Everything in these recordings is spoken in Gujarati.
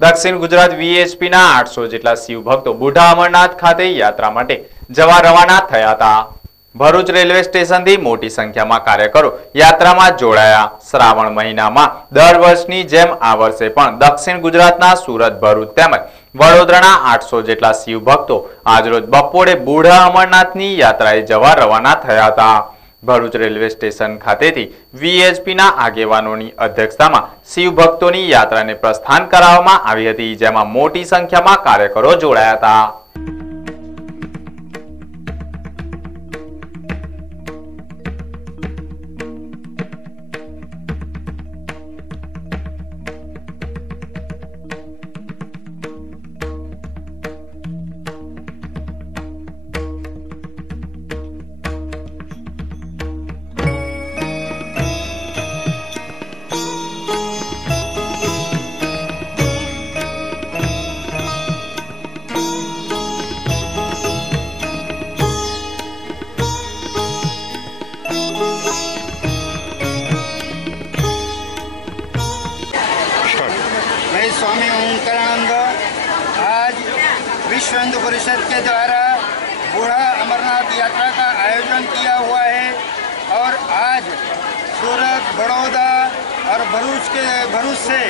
દક્ષિણ ગુજરાત વીએચપીના 800 જેટલા શિવ ભક્તો બુઢા અમરનાથ ખાતે યાત્રા માટે જવા રવાના થયા હતા। ભરૂચ રેલવે સ્ટેશનથી મોટી સંખ્યામાં કાર્યકરો યાત્રામાં જોડાયા। શ્રાવણ મહિનામાં દર વર્ષની જેમ આ વર્ષે પણ દક્ષિણ ગુજરાતના સુરત, ભરૂચ તેમજ વડોદરાના 800 જેટલા શિવ ભક્તો આજરોજ બપોરે બુઢા અમરનાથની યાત્રાએ જવા રવાના થયા હતા। ભરૂચ રેલવે સ્ટેશન ખાતેથી વીએચપીના આગેવાનોની અધ્યક્ષતામાં શિવ ભક્તોની યાત્રાને પ્રસ્થાન કરાવવામાં આવી હતી, જેમાં મોટી સંખ્યામાં કાર્યકરો જોડાયા હતા। स्वामी ओंकारानंद आज विश्व हिंदू परिषद के द्वारा बूढ़ा अमरनाथ यात्रा का आयोजन किया हुआ है और आज सूरत, बड़ौदा और भरूच से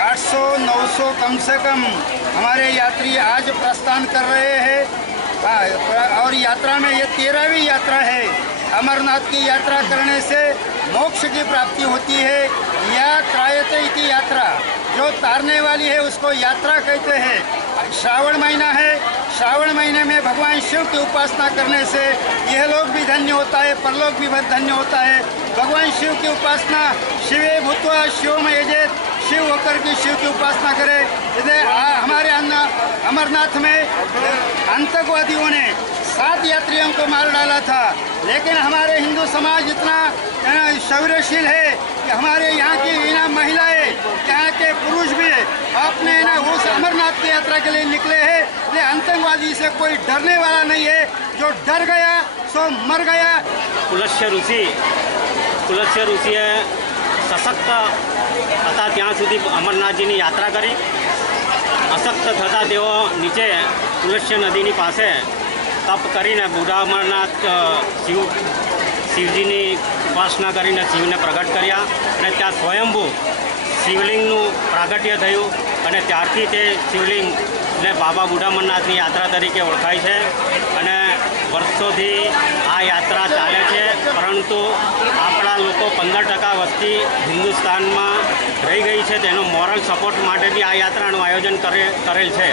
800-900 कम से कम हमारे यात्री आज प्रस्थान कर रहे हैं और यात्रा में ये 13वीं यात्रा है। अमरनाथ की यात्रा करने से मोक्ष की प्राप्ति होती है। या त्रायते इति यात्रा, जो तारने वाली है उसको यात्रा कहते हैं। श्रावण महीना है, श्रावण महीने में भगवान शिव की उपासना करने से यह लोग भी धन्य होता है, परलोक भी धन्य होता है। भगवान शिव की उपासना शिवे भूत्वा शिवम यजेत, शिव होकर के शिव की उपासना करे। हमारे अमरनाथ में आतंकवादियों ने 7 यात्रियों को मार डाला था, लेकिन हमारे हिंदू समाज इतना शौर्यशील है कि हमारे यहाँ की महिलाएं, यहाँ के पुरुष भी अपने उस अमरनाथ की यात्रा के लिए निकले हैं। ये आतंकवादी से कोई डरने वाला नहीं है, जो डर गया सो मर गया। पुलस्य ऋषिए सशक्त હતા ત્યાં સુધી અમરનાથજીની યાત્રા કરી। અશક્ત થતાં તેઓ નીચે પુલસ્ય નદીની પાસે તપ કરીને બુઢા અમરનાથ શિવજીની ઉપાસના કરીને શિવને પ્રગટ કર્યા અને ત્યાં સ્વયંભૂ શિવલિંગનું પ્રાગટ્ય થયું અને ત્યારથી તે શિવલિંગને બાબા બુઢા અમરનાથની યાત્રા તરીકે ઓળખાય છે અને વર્ષોથી આ યાત્રા ચાલે છે। પરંતુ આપણા લોકો 15% વસ્તી હિન્દુસ્તાનમાં રહી ગઈ છે, તેનો મોરલ સપોર્ટ માટે બી આ યાત્રાનું આયોજન કરેલ છે।